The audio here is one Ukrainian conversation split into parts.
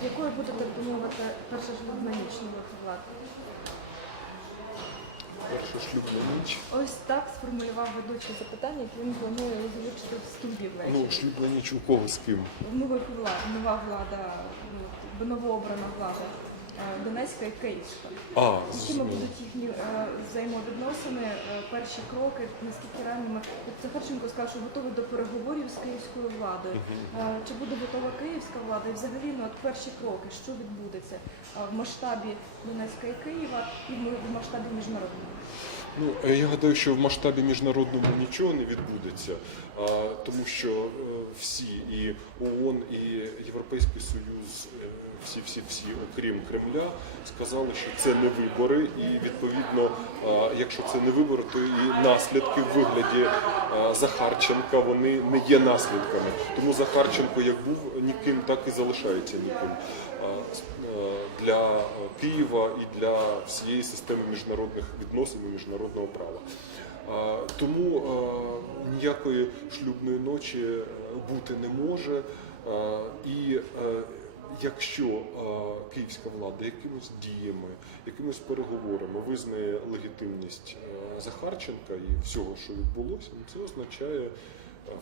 це якою буде так би мовити перша шлюбна ніч нових влад? Перша шлюбна ніч. Ось так сформулював ведучий запитання, яке він планує озвучити в студії ввечері. Ну, шлюбна ніч у кого з ким? В нових влад, нова влада, ну, новообрана влада Донецька і Київська. А, Якими будуть їхні е, взаємовідносини, е, перші кроки, наскільки реальними? От Захарченко сказав, що готовий до переговорів з київською владою. Е, Чи буде готова київська влада? І взагалі ну, от перші кроки, що відбудеться е, в масштабі Донецька і Києва і в масштабі міжнародному? Ну, е, я гадаю, що в масштабі міжнародному нічого не відбудеться, тому що е, всі і ООН, і Європейський Союз, е, всі, всі, всі, окрім Кремля, сказали, що це не вибори, і відповідно, якщо це не вибори, то і наслідки в вигляді Захарченка вони не є наслідками. Тому Захарченко як був ніким, так і залишається ніким. Для е, Києва і для всієї системи міжнародних відносин і міжнародного права. Тому е, ніякої шлюбної ночі е, бути не може. І якщо київська влада якимись діями, якимись переговорами визнає легітимність Захарченка і всього, що відбулося, ну, це означає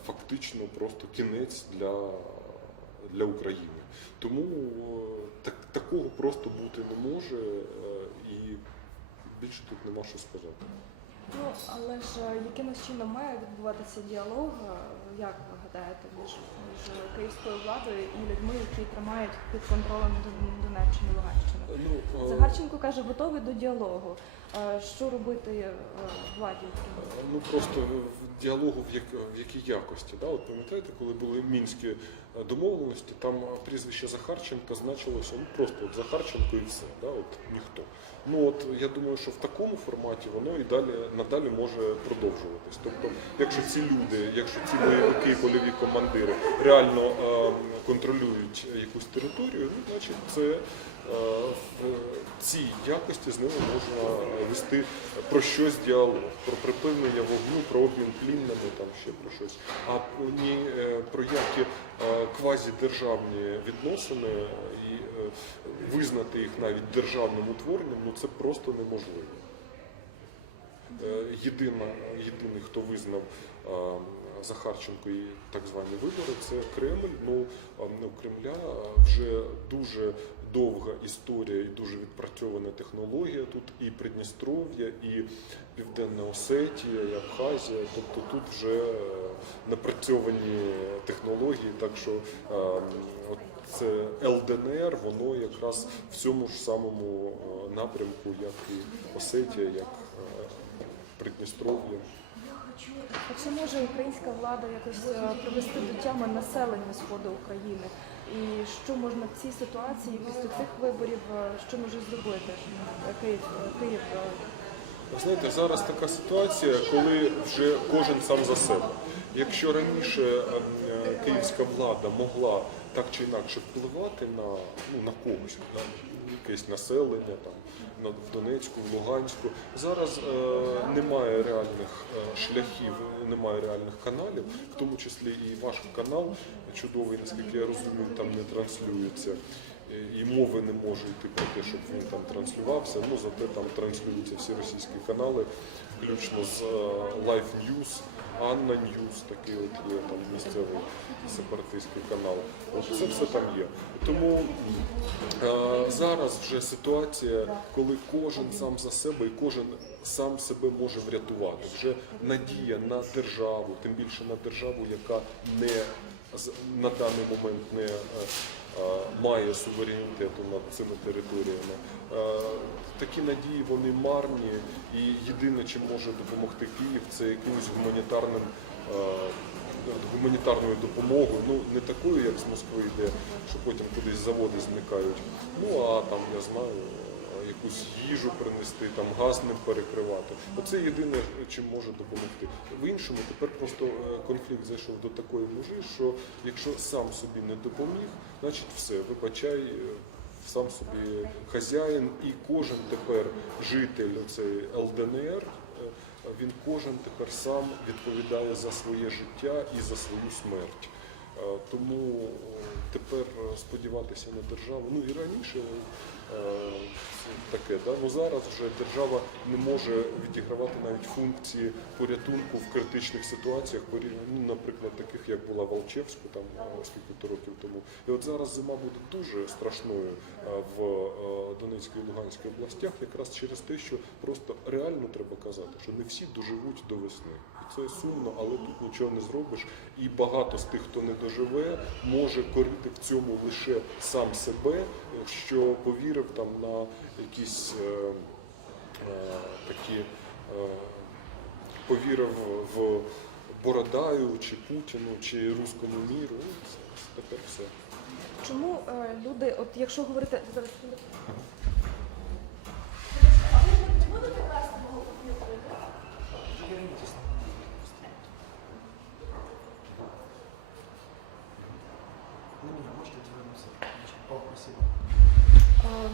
фактично просто кінець для, для України. Тому так, такого просто бути не може, е, і більше тут нема що сказати. Ну але ж е, якимось чином має відбуватися діалог, е, як ви гадаєте, між, між київською владою і людьми, які тримають під контролем Дон- Донеччину і Луганщину? Ну, Загарченко каже, готовий до діалогу. Що робити е, владі? Ну просто в діалогу в, як, в якій якості. Да? От пам'ятаєте, коли були мінські е, домовленості, там прізвище Захарченка значилося ну просто от Захарченко і все, да? от ніхто. Ну от я думаю, що в такому форматі воно і далі надалі може продовжуватись. Тобто, якщо ці люди, якщо ці бойовики, польові командири реально е, контролюють якусь територію, ну значить це в цій якості з ними можна вести про щось діалог, про припинення вогню, про обмін плінними, там ще про щось. А ні е, про які е, квазідержавні відносини і е, визнати їх навіть державним утворенням, ну це просто неможливо. Е, Єдина, єдиний, хто визнав е, Захарченко і так звані вибори, це Кремль. Ну у Кремля вже дуже довга історія і дуже відпрацьована технологія. Тут і Придністров'я, і Південна Осетія, і Абхазія. Тобто тут вже е, напрацьовані технології, так що е, це ЛДНР, воно якраз в цьому ж самому е, напрямку, як і Осетія, як Придністров'я. Чи може українська влада якось привести до тями населення сходу України? І що можна в цій ситуації після цих виборів, е, що може зробити е, Київ? е, Київ Ви знаєте, зараз така ситуація, коли вже кожен сам за себе. Якщо раніше київська влада могла так чи інакше впливати на, ну, на когось, якесь населення там, в Донецьку, в Луганську, зараз е, немає реальних е, шляхів, немає реальних каналів, в тому числі і ваш канал чудовий, наскільки я розумію, там не транслюється. І- І мови не може йти про те, щоб він там транслювався. Ну зате там транслюються всі російські канали, включно з е, Life News, Анна News, такий от є там місцевий сепаратистський канал. От це все там є. Тому е, зараз вже ситуація, коли кожен сам за себе і кожен сам себе може врятувати. Вже надія на державу, тим більше на державу, яка не на даний момент не е, має суверенітету над цими територіями. Е, Такі надії вони марні, і єдине, чим може допомогти Київ, це якимось гуманітарним. е, Гуманітарною допомогою, ну не такою, як з Москви йде, що потім кудись заводи зникають. Ну а там я знаю, е, якусь їжу принести, там газ ним перекривати. Оце єдине, чим може допомогти. В іншому тепер просто е, конфлікт зайшов до такої межі, що якщо сам собі не допоміг, значить все, вибачай, е, сам собі хазяїн, і кожен тепер житель цієї ЛДНР. е, Він кожен тепер сам відповідає за своє життя і за свою смерть. Е, Тому е, тепер сподіватися на державу. Ну і раніше е, таке, да? ну зараз вже держава не може відігравати навіть функції порятунку в критичних ситуаціях, ну, наприклад, таких як була Волчевську, там скільки-то років тому. І от зараз зима буде дуже страшною в Донецькій і Луганській областях, якраз через те, що просто реально треба казати, що не всі доживуть до весни. Це сумно, але тут нічого не зробиш. І багато з тих, хто не доживе, може корити в цьому лише сам себе, що повірив там на якісь е, е, такі. Е, повірив в Бородаю, чи Путіну, чи руському міру. Ну, Тепер все. Чому е, люди, от якщо говорити зараз. На меня можете отвернуться? О, спасибо. Е,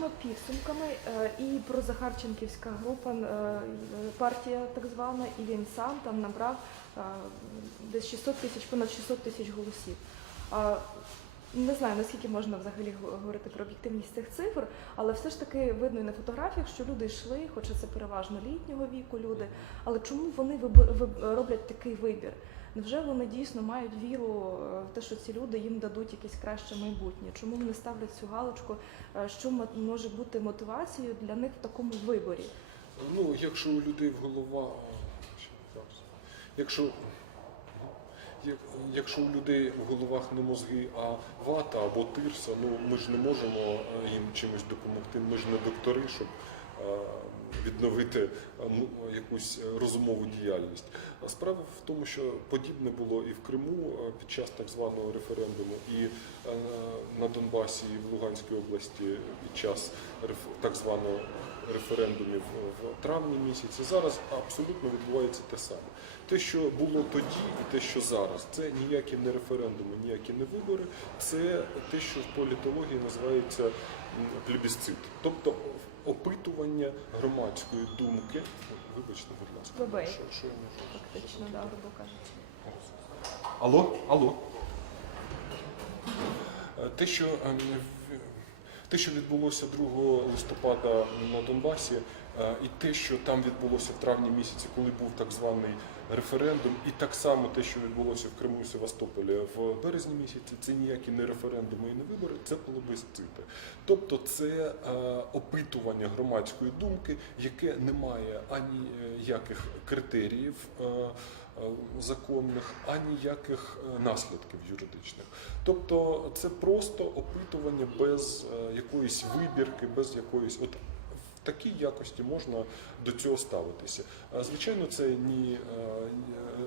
За підсумками е, і прозахарченківська група, е, партія так звана, і він сам там набрав е, десь 600 тисяч, понад 600 тисяч голосів. А, Не знаю, наскільки можна взагалі го- говорити про об'єктивність цих цифр, але все ж таки видно і на фотографіях, що люди йшли, хоча це переважно літнього віку люди. Але чому вони роблять такий вибір? Невже вони дійсно мають віру е, в те, що ці люди їм дадуть якесь краще майбутнє? Чому вони ставлять цю галочку? Е, Що мо- може бути мотивацією для них в такому виборі? Ну, якщо у людей в голова. Якщо, як- якщо у людей в головах не мозги, а вата або тирса, ну ми ж не можемо е, їм чимось допомогти. Ми ж не доктори, щоб е, відновити е, якусь розумову діяльність. Справа в тому, що подібне було і в Криму під час так званого референдуму, і на Донбасі, і в Луганській області під час так званого референдумів в травні місяці. Зараз абсолютно відбувається те саме. Те, що було тоді, і те, що зараз, це ніякі не референдуми, ніякі не вибори, це те, що в політології називається плебісцит, тобто опитування громадської думки. Вибачте, будь ласка, Вибач. що, що я можу? Фактично, да, грубо кажучи. Алло, алло. Е, Те, що, ем, те, що відбулося 2 листопада на Донбасі, е, і те, що там відбулося в травні місяці, коли був так званий референдум, і так само те, що відбулося в Криму і Севастополі в березні місяці, це ніякі не референдуми і не вибори, це плебисцити. Тобто це е, опитування громадської думки, яке не має ані е, яких критеріїв. е, законних, а ніяких наслідків юридичних. Тобто це просто опитування без якоїсь вибірки, без якоїсь от. В такій якості можна до цього ставитися. Звичайно, це ні, е, е,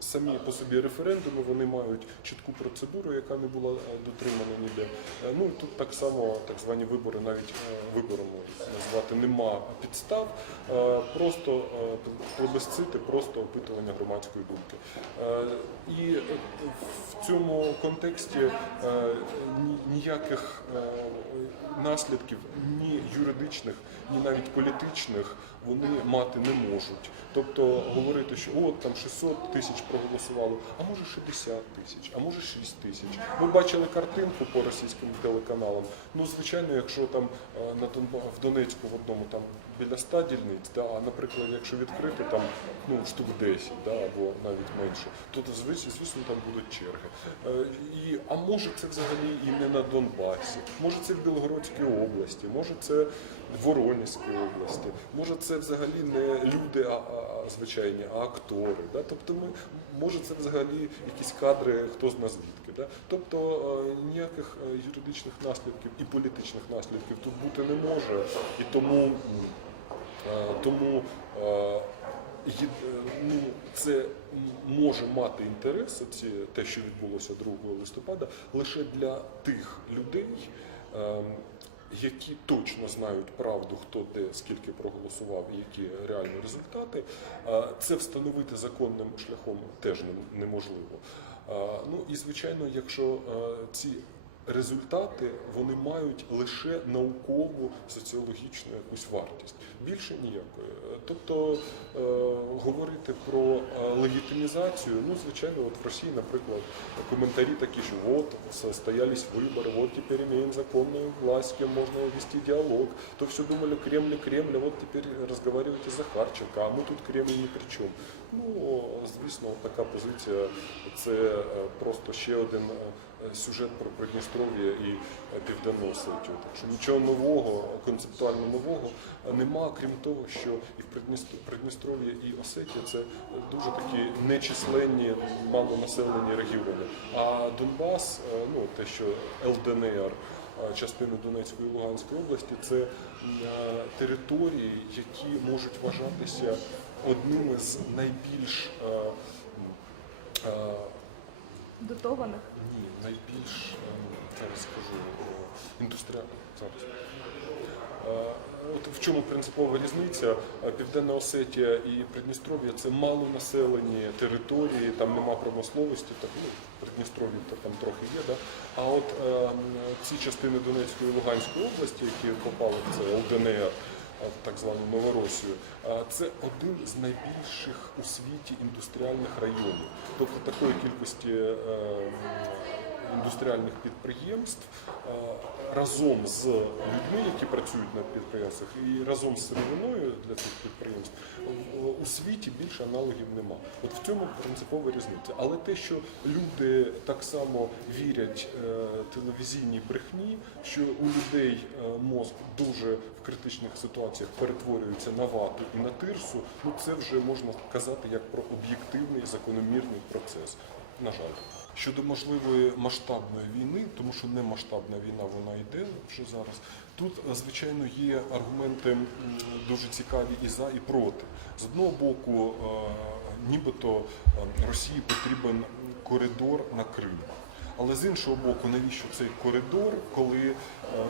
самі по собі референдуми, вони мають чітку процедуру, яка не була е, дотримана ніде. Е, Ну і тут так само так звані вибори, навіть е, виборами назвати нема підстав. Е, Просто е, плебисцити, просто опитування громадської думки. Е, І е, в цьому контексті е, ніяких е, наслідків ні юридичних, ні навіть політичних вони мати не можуть. Тобто говорити, що от там 600 тисяч проголосувало, а може 60 тисяч, а може 6 тисяч. Ми бачили картинку по російським телеканалам. Ну, звичайно, якщо там е, на в Донецьку в одному там біля 100 дільниць, да, а наприклад, якщо відкрити там ну, штук 10 да, або навіть менше, то звісно там будуть черги. Е, І, а може це взагалі і не на Донбасі, може це в Білгородській області, може це в області, може це взагалі не люди, а, а, звичайні, а актори. Да? Тобто ми, може це взагалі якісь кадри, хто зна звідки. Да? Тобто е, ніяких е, юридичних наслідків і політичних наслідків тут бути не може. І тому, е, тому ну, це може мати інтерес, ці, те, що відбулося 2 листопада, лише для тих людей. Які точно знають правду, хто де скільки проголосував і які реальні результати, це встановити законним шляхом теж неможливо. Ну і звичайно, якщо ці результати вони мають лише наукову соціологічну якусь вартість, більше ніякої. Тобто е, говорити про е, легітимізацію, ну звичайно, от в Росії, наприклад, коментарі такі, що от состоялись вибори, от тепер имеем законную власть, ким можна вести діалог. То все думали Кремль, Кремль, от тепер розговорюєте з Захарченка, а ми тут Кремль ні при чому. Ну, звісно, така позиція це е, просто ще один е, сюжет про Придністров'я і е, Південну Осетію. Так що нічого нового, концептуально нового е, нема, крім того, що і Придністров'я і Осетія це дуже такі нечисленні, малонаселені регіони. А Донбас, е, ну те, що ЛДНР, частини Донецької і Луганської області, це території, які можуть вважатися одними з найбільш Дотованих. ні, найбільш е, зараз скажу індустріал зараз. От в чому принципова різниця? Е, Південна Осетія і Придністров'я це малонаселені території, там нема промисловості, так ну в Придністров'ї то там трохи є, да? А от е, ці частини Донецької і Луганської області, які попали в це ЛДНР, так звану Новоросію, це один з найбільших у світі індустріальних районів. Тобто такої кількості е, індустріальних підприємств е, разом з людьми, які працюють на підприємствах, і разом з сировиною для цих підприємств в- у світі більше аналогів нема. От в цьому принципова різниця. Але те, що люди так само вірять е, телевізійній брехні, що у людей е, мозк дуже в критичних ситуаціях перетворюється на вату і на тирсу, ну це вже можна казати як про об'єктивний закономірний процес. На жаль. Щодо можливої масштабної війни, тому що не масштабна війна вона йде вже зараз. Тут, е, звичайно, є аргументи дуже цікаві і за, і проти. З одного боку, е, нібито е, Росії потрібен коридор на Крим. Але з іншого боку, навіщо цей коридор, коли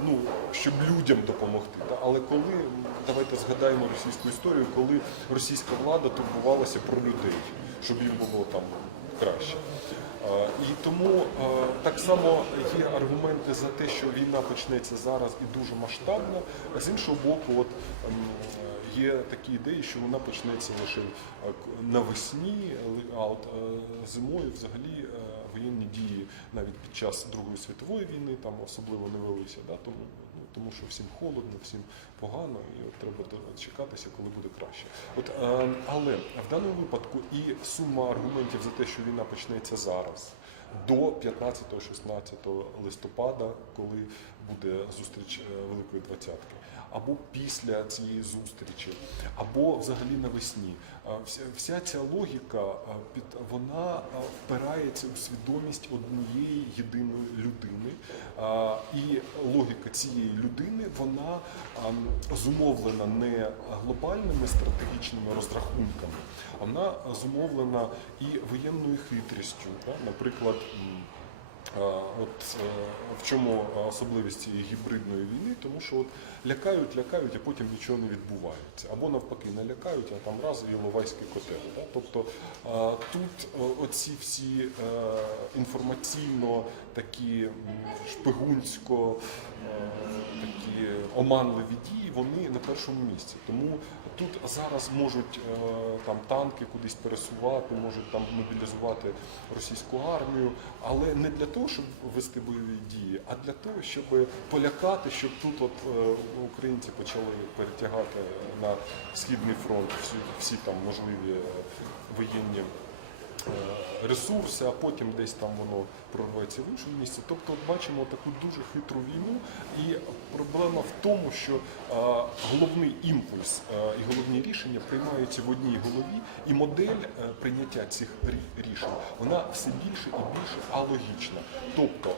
ну щоб людям допомогти? Але коли давайте згадаємо російську історію, коли російська влада турбувалася про людей, щоб їм було там краще. Е, І тому е, так само є аргументи за те, що війна почнеться зараз і дуже масштабно. А з іншого боку, от ем, є такі ідеї, що вона почнеться лише е, навесні, а от зимою взагалі воєнні дії навіть під час Другої світової війни там особливо не велися. Да? Тому, тому що всім холодно, всім погано, і от треба чекатися, коли буде краще. От, е, але в даному випадку і сума аргументів за те, що війна почнеться зараз. До 15-16 листопада, коли буде зустріч е, Великої Двадцятки, або після цієї зустрічі, або взагалі навесні. Вся, ця логіка під вона впирається у свідомість однієї єдиної людини. І логіка цієї людини вона зумовлена не глобальними стратегічними розрахунками, а вона зумовлена і воєнною хитрістю. Наприклад, От е, в чому особливість гібридної війни, тому що от лякають, лякають, а потім нічого не відбувається. Або навпаки, не лякають, а там раз і Іловайський котел. Да? Тобто тут е, оці всі е, інформаційно такі шпигунсько такі оманливі дії, вони на першому місці. Тому тут зараз можуть е, там танки кудись пересувати, можуть там мобілізувати російську армію, але не для того, щоб вести бойові дії, а для того, щоб полякати, щоб тут от е, українці почали перетягати на східний фронт всі, всі там можливі е, воєнні ресурси, а потім десь там воно прорветься в іншому місці. Тобто бачимо таку дуже хитру війну, і проблема в тому, що е, головний імпульс е, і головні рішення приймаються в одній голові, і модель е, прийняття цих рішень вона все більше і більше алогічна. Тобто,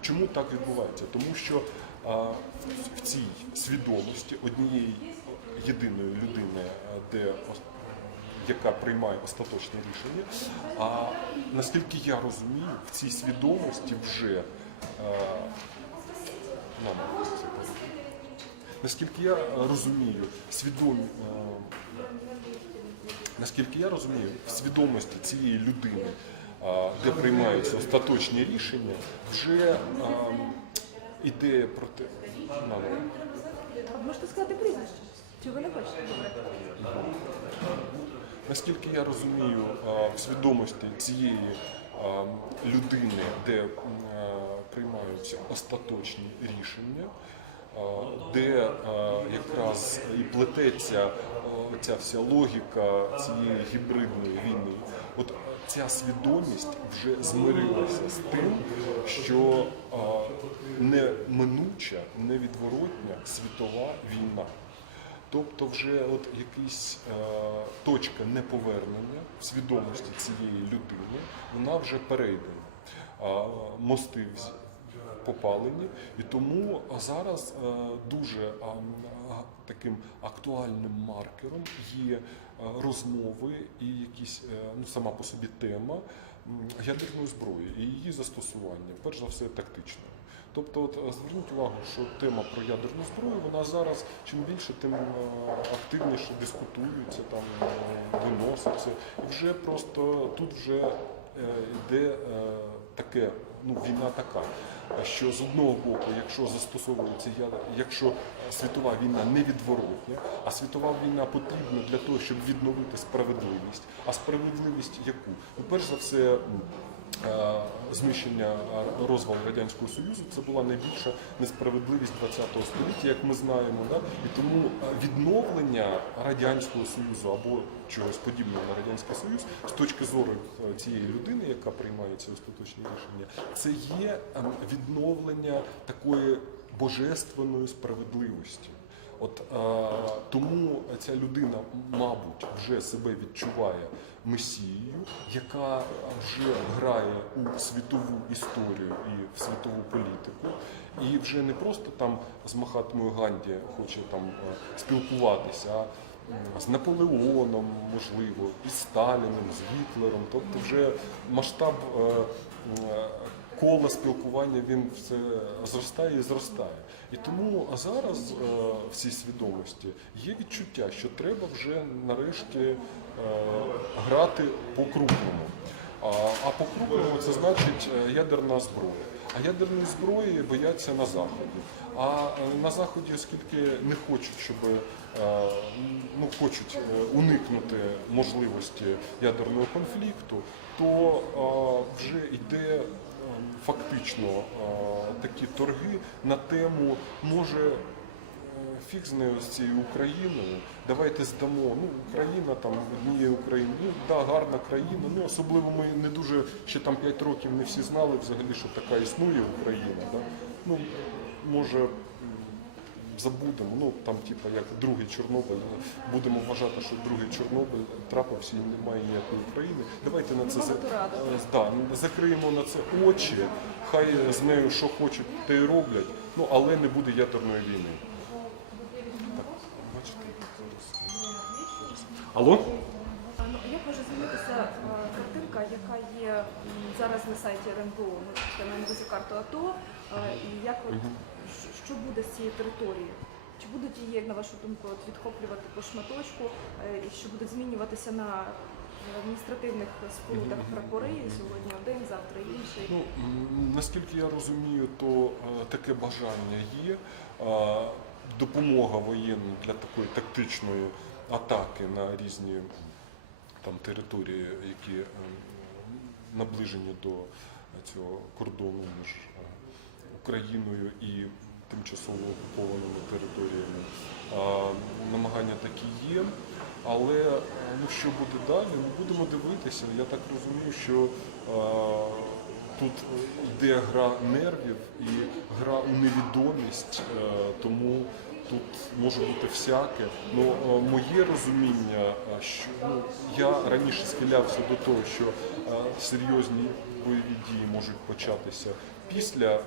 чому так відбувається? Тому що в- цій свідомості однієї єдиної людини, е, де яка приймає остаточне рішення. А наскільки я розумію, в цій свідомості вже е, нам наскільки я е, розумію, свідомі. е, Наскільки я розумію, в свідомості цієї людини де приймаються остаточні рішення, вже ідея про те. А можете сказати прізвище? Чи ви не хочете? Наскільки я розумію, в свідомості цієї людини, де приймаються остаточні рішення, де якраз і плететься ця вся логіка цієї гібридної війни, от ця свідомість вже змирилася з тим, що неминуча, невідворотня світова війна. Тобто вже от якась е, точка неповернення в свідомості цієї людини, вона вже перейдена. Мости попалені, і тому зараз е, дуже таким актуальним маркером є е, розмови і якісь ну, сама по собі тема ядерної зброї і її застосування, перш за все тактичне. Тобто, от, е, зверніть увагу, що тема про ядерну зброю, вона зараз чим більше, тим е, активніше дискутується, там е, виноситься. І вже просто тут вже йде таке, ну війна така. Що з одного боку, якщо застосовується якщо світова війна невідворотня, а світова війна потрібна для того, щоб відновити справедливість. А справедливість яку? Ну, перш за все, е, знищення е, розвал радянського союзу це була найбільша несправедливість ХХ століття, як ми знаємо. Да? І тому е, відновлення радянського союзу або чогось подібного на радянський союз з точки зору цієї людини, яка приймає ці остаточні рішення, це є е, відновлення такої божественної справедливості. От е, тому ця людина, мабуть, вже себе відчуває месією, яка вже грає у світову історію і в світову політику, і вже не просто там з Махатмою Ганді хоче там е, спілкуватися, з Наполеоном, можливо, із Сталіним, з Гітлером. Тобто вже масштаб е, спілкування він все зростає і зростає. І тому зараз е, в цій свідомості є відчуття, що треба вже нарешті е, грати по-крупному. А, а по-крупному це значить е, ядерна зброя. А ядерної зброї бояться на заході. А на заході, оскільки не хочуть, щоб ну хочуть уникнути можливості ядерного конфлікту, то вже йде фактично е, такі торги на тему може. фік Фіг з нею з цією Україною. Давайте здамо. Ну, Україна там однієї України. Ну, да, гарна країна. Ну, особливо ми не дуже ще там 5 років не всі знали взагалі, що така існує Україна. Да? Ну, може, забудемо. Ну там, типа, як другий Чорнобиль. Будемо вважати, що другий Чорнобиль трапився і немає ніякої України. Давайте на це. Е, да, закриємо на це очі. Хай з нею що хочуть, те й роблять. Ну але не буде ядерної війни. Так, бачите, зараз. Алло? Ну, Як може змінитися е, картинка, яка є зараз на сайті РНБО, ну, це на увазі карту АТО, е, і як от, що буде з цієї території? Чи будуть її, як на вашу думку, от, відхоплювати по шматочку, е, і що буде змінюватися на адміністративних спорудах прапори, сьогодні один, завтра інший? Ну, м, наскільки я розумію, то е, таке бажання є. Е, Допомога воєнна для такої тактичної атаки на різні там території, які е, наближені до цього кордону між е, Україною і тимчасово окупованими територіями. Намагання такі є. Але ну, що буде далі, ми будемо дивитися. Я так розумію, що тут йде гра нервів і гра у невідомість, е, тому тут може бути всяке. Ну, е, моє розуміння, що ну, я раніше схилявся до того, що е, серйозні бойові дії можуть початися після 15-16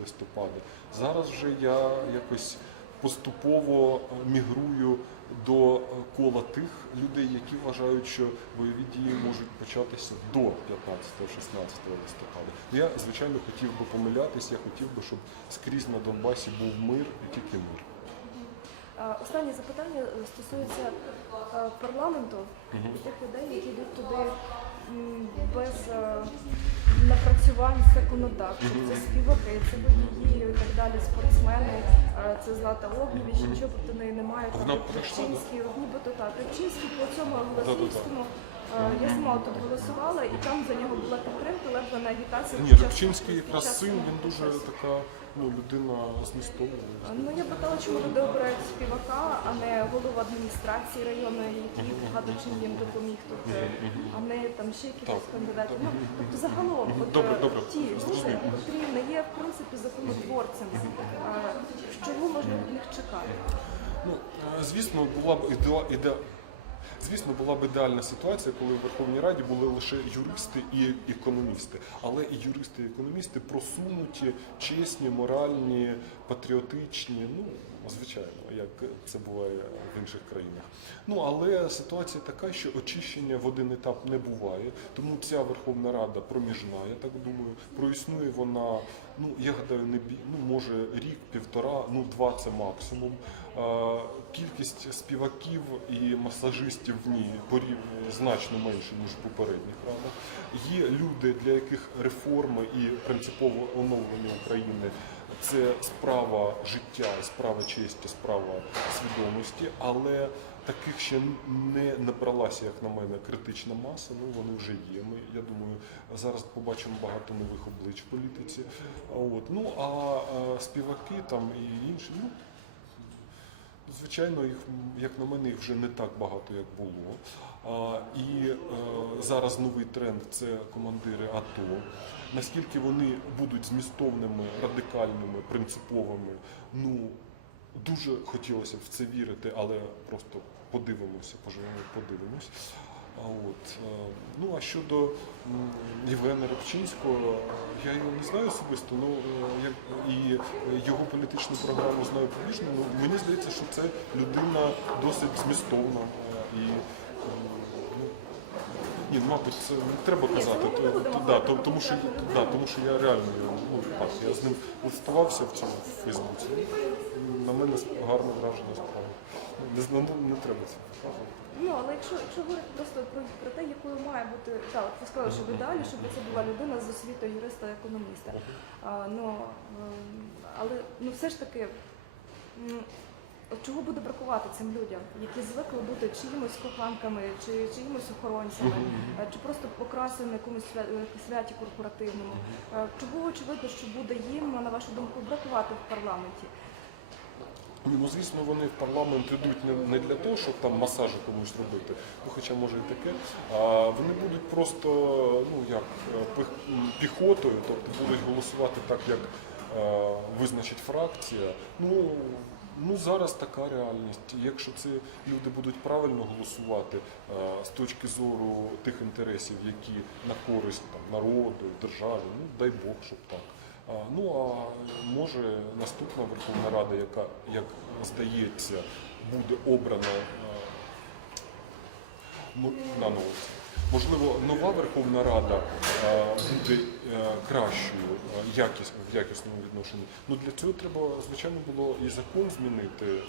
листопада. Зараз вже я якось поступово е, мігрую до е, кола тих людей, які вважають, що бойові дії можуть початися до 15-16 листопада. Ну, Я, звичайно, хотів би помилятись, я хотів би, щоб скрізь на Донбасі був мир і тільки мир. Останнє запитання е, стосується е, парламенту і тих людей, які йдуть туди м, без е, напрацювань законодавчих. Це співаки, це водії і так далі, спортсмени, е, це Злата Огнєвіч, нічого проти неї немає. Там Вона пройшла, Рибчинський, от нібито так. Рибчинський по цьому. Голосівському. е, Я сама тут голосувала, і там за нього була підтримка, ледве на агітації. Ні, під час- Рибчинський під якраз час син, він дуже така ну, людина змістовна. Ну я питала, чому люди обирають співака, а не голову адміністрації районної, який багато чим їм допоміг тут, е, а не там ще якихось кандидатів. Ну тобто загалом от, Добре, е, добре, ті люди, не є в принципі законотворцями, е, чого можна від них чекати? Ну, е, звісно, була б ідеа- іде... Звісно, була б ідеальна ситуація, коли в Верховній Раді були лише юристи і економісти. Але і юристи, і економісти просунуті, чесні, моральні, патріотичні. Ну, звичайно, як це буває в інших країнах. Ну але ситуація така, що очищення в один етап не буває. Тому ця Верховна Рада проміжна, я так думаю. Проіснує вона, ну я гадаю, не бі... ну може рік, півтора, ну два це максимум. Е, Кількість співаків і масажистів в ній порівняно значно менше ніж в попередніх радах. Є люди, для яких реформи і принципове оновлення України це справа життя, справа честі, справа свідомості, але таких ще не набралася, як на мене, критична маса. Ну вони вже є. Ми я думаю, зараз побачимо багато нових облич в політиці. От ну а співаки там і інші, ну. Звичайно, їх, як на мене, їх вже не так багато, як було. А, і е, зараз новий тренд це командири АТО. Наскільки вони будуть змістовними, радикальними, принциповими, ну дуже хотілося б в це вірити, але просто подивимося, поживемо, подивимось. А от, е, ну а щодо Євгена Рибчинського, я його не знаю особисто, ну е, і його політичну програму знаю публічно. Ну мені здається, що це людина досить змістовна е, і. ну, ні, мабуть, це не треба казати, не то- то- да, то- тому що да, тому що я реально ну так, я з ним листувався в цьому Фейсбуці. На мене гарне враження справи. Не, ну, не треба це. Ну але якщо якщо говорити просто про, про те, якою має бути так, ви сказали, що в ідеалі, щоб це була людина з освітою юриста економіста. А, ну ем, але ну все ж таки. м, от Чого буде бракувати цим людям, які звикли бути чиїмось коханками, чи чиїмось охоронцями, е, чи просто покрасили на якомусь свя- е, святі корпоративному? Е, Чого очевидно, що буде їм, на вашу думку, бракувати в парламенті? Ну, звісно, вони в парламент йдуть не, для того, щоб там масажі комусь робити, ну, хоча може і таке. А вони будуть просто ну, як, е, піхотою, тобто будуть голосувати так, як е, визначить фракція. Ну, ну, зараз така реальність. Якщо це люди будуть правильно голосувати е, з точки зору тих інтересів, які на користь там, народу, державі, ну дай Бог, щоб так. Ну а може наступна Верховна Рада, яка, як здається, буде обрана ну, наново. Можливо, нова Верховна Рада буде е, кращою якіс, в якісному відношенні. Ну для цього треба, звичайно, було і закон змінити. е, е,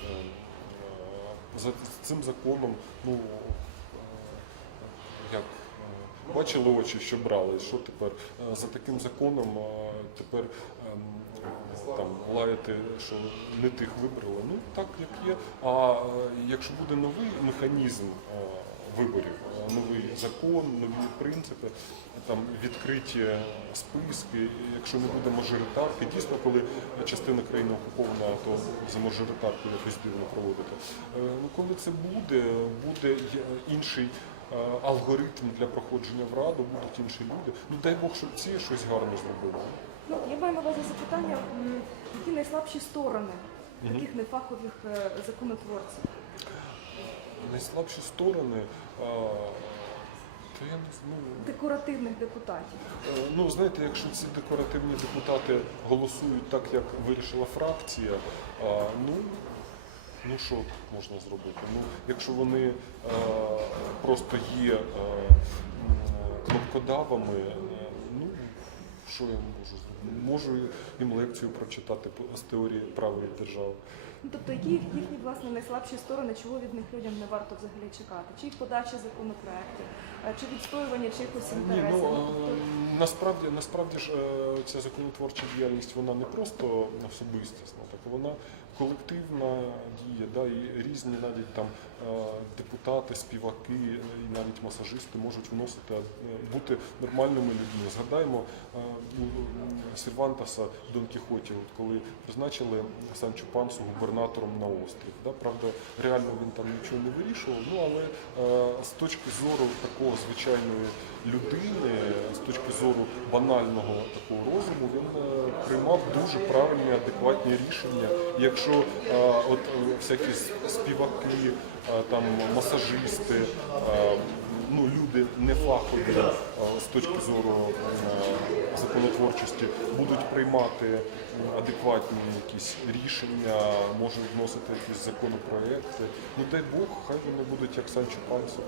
За цим законом, ну як бачили очі, що брали, що тепер Е, за таким законом е, тепер ем, там лаяти, що не тих вибрали. Ну так як є. А е, якщо буде новий механізм виборів, новий закон, нові принципи, там відкриті списки, якщо не буде мажоритарки, дійсно, коли частина країни окупована, то за мажоритарку якось дивно проводити. Коли це буде, буде інший алгоритм для проходження в раду, будуть інші люди. Ну дай Бог, щоб ці щось гарне зробили. Ну, я маю на увазі запитання, м, які найслабші сторони таких нефахових е, законотворців. Найслабші сторони. е, То я не знаю. Декоративних депутатів. Е, Ну, знаєте, якщо ці декоративні депутати голосують так, як вирішила фракція, а, ну, ну що можна зробити? Ну, якщо вони е, просто є е, кнопкодавами, е, ну, що я можу зробити? Можу їм лекцію прочитати з теорії правої держави. Ну, тобто, які їхні власне найслабші сторони, чого від них людям не варто взагалі чекати? Чи їх подача законопроектів, е, чи відстоювання чиїхось Ні, інтересів? ну Тобто, насправді, насправді ж е, ця законотворча діяльність вона не просто особистісна, так вона колективна дія, да, і різні навіть там е, депутати, співаки і навіть масажисти можуть вносити е, бути нормальними людьми. Згадаємо е, ну, Сервантаса Дон Кіхоті, от коли призначили Санчо Пансу губернатором на острів. Да, правда, реально він там нічого не вирішував, ну але е, з точки зору такого звичайної людини, з точки зору банального такого розуму, він е, приймав дуже правильні, адекватні рішення. Якщо е, от е, всякі співаки, там масажисти, ну люди не фахові з точки зору законотворчості будуть приймати адекватні якісь рішення, можуть вносити якісь законопроекти. Ну дай Бог, хай вони будуть як Санчо Пансо.